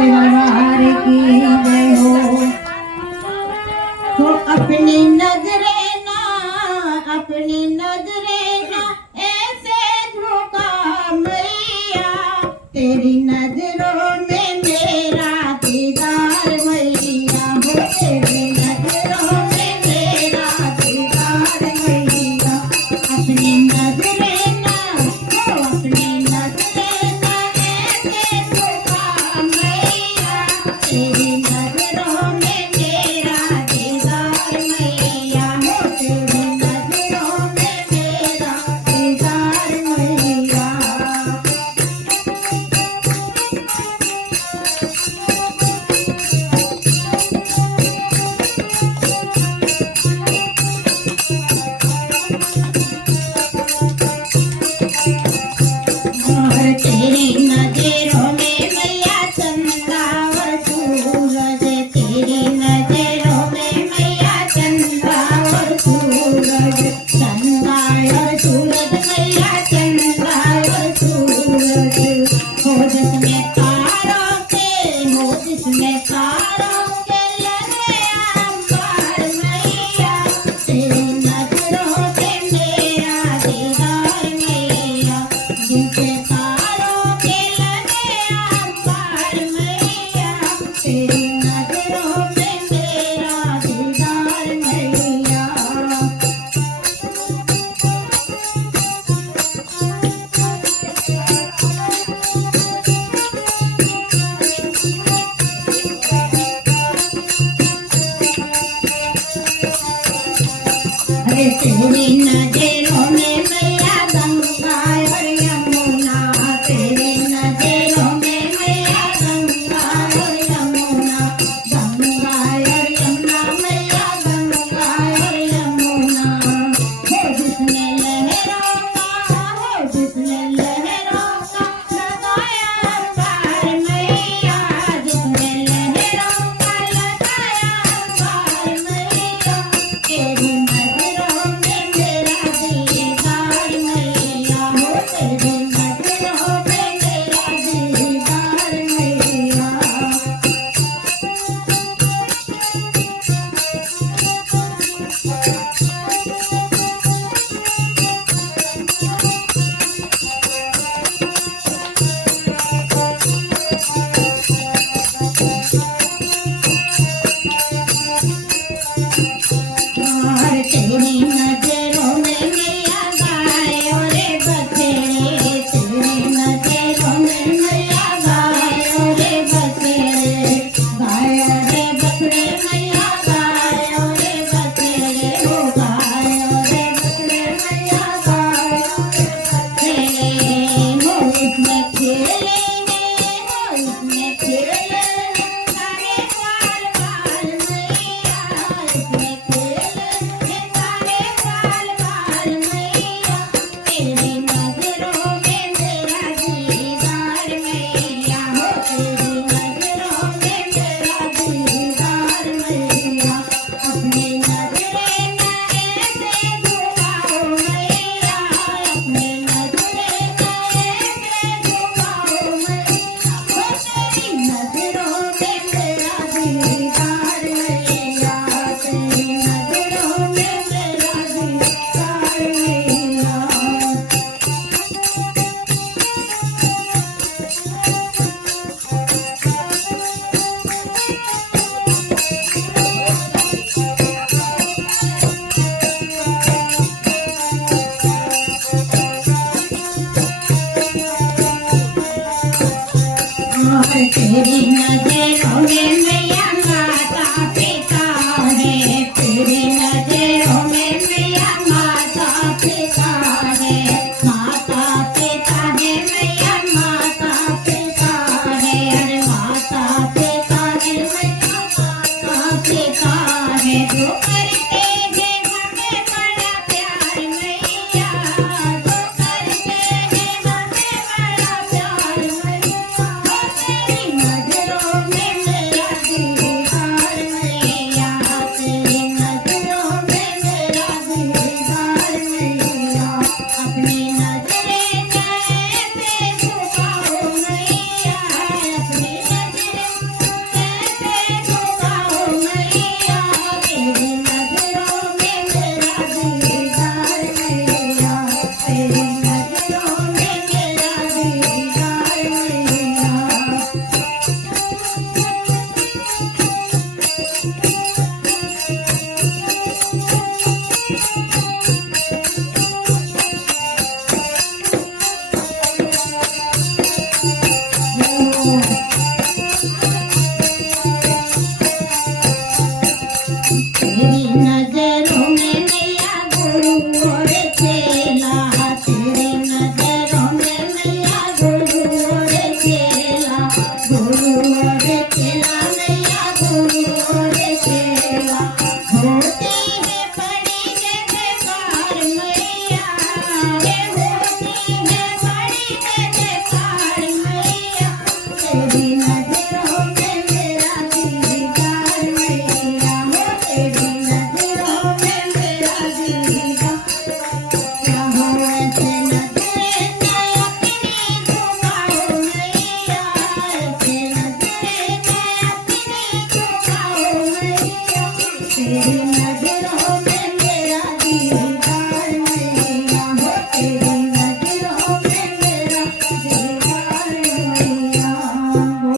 सचवार की जय हो। तो अपनी नजरें ना ऐसे झुका मैया, तेरी नजरों में मेरा दीदार मैया हो, तेरी नजरों में मेरा दीदार मैया। अपनी नजरें ना अपनी नजरें ना ऐसे झुका मैया, तेरी नजरों में मेरा दीदार मैया हो, तेरी नजरों में मेरा दीदार मैया। और तेरी नजरों में मैया चंदा और सूरज, तेरी नजरों में मैया चंदा और सूरज, चंदा और सूरज मैया चंदा और सूरज। हो जिसमें तारों के लगे अंबर मैया, तेरी नजरों में मेरा दीदार मैया। जिनके तारों के लगे अंबर मैया, तेरी नजरों में मेरा दीदार मैया। अरे तेरी नजरों में मैया गंगा और यमुना, तेरी नजरों में मैया गंगा और यमुना, गंगा और यमुना मैया गंगा और यमुना। हो जिसने लहरों का लगाया अंबर मैया, जिसने लहरों का लगाया अंबर मैया, तेरी नजरों में मेरा दीदार मैया हो, तेरी नजरों में मेरा दीदार मैया। और तेरी नजरों में मैया गाय और बछड़े, तेरी नजरों में मैया गाय और बछड़े, गाय और बछड़े मैया गाय और बछड़े, हो गाय और बछड़े मैया गाय और बछड़े। हो इसमें खेलेंगे सारे बाल बाल मैया, इसमें खेलेंगे सारे बाल बाल मैया, तेरी नजरों में मेरा दीदार मैया हो, तेरी नजरों में मेरा दीदार मैया। अपनी नजरें ना ऐसे झुकाओ मैया, अपनी नजरें ना ऐसे झुकाओ मैया हो, तेरी नजरों में मेरा दीदार मैया, तेरी नजरों में मेरा दीदार मैया। और तेरी नजरों में मैया माता पिता है, तेरी नजरों में मैया माता पिता है, माता पिता है मैया माता पिता है, अरे माता पिता है मैया माता पिता है। जो करते हैं हमें बड़ा प्यार मैया, जो करते हैं हमें बड़ा प्यार मैया, तेरी नजरों में मेरा तेरी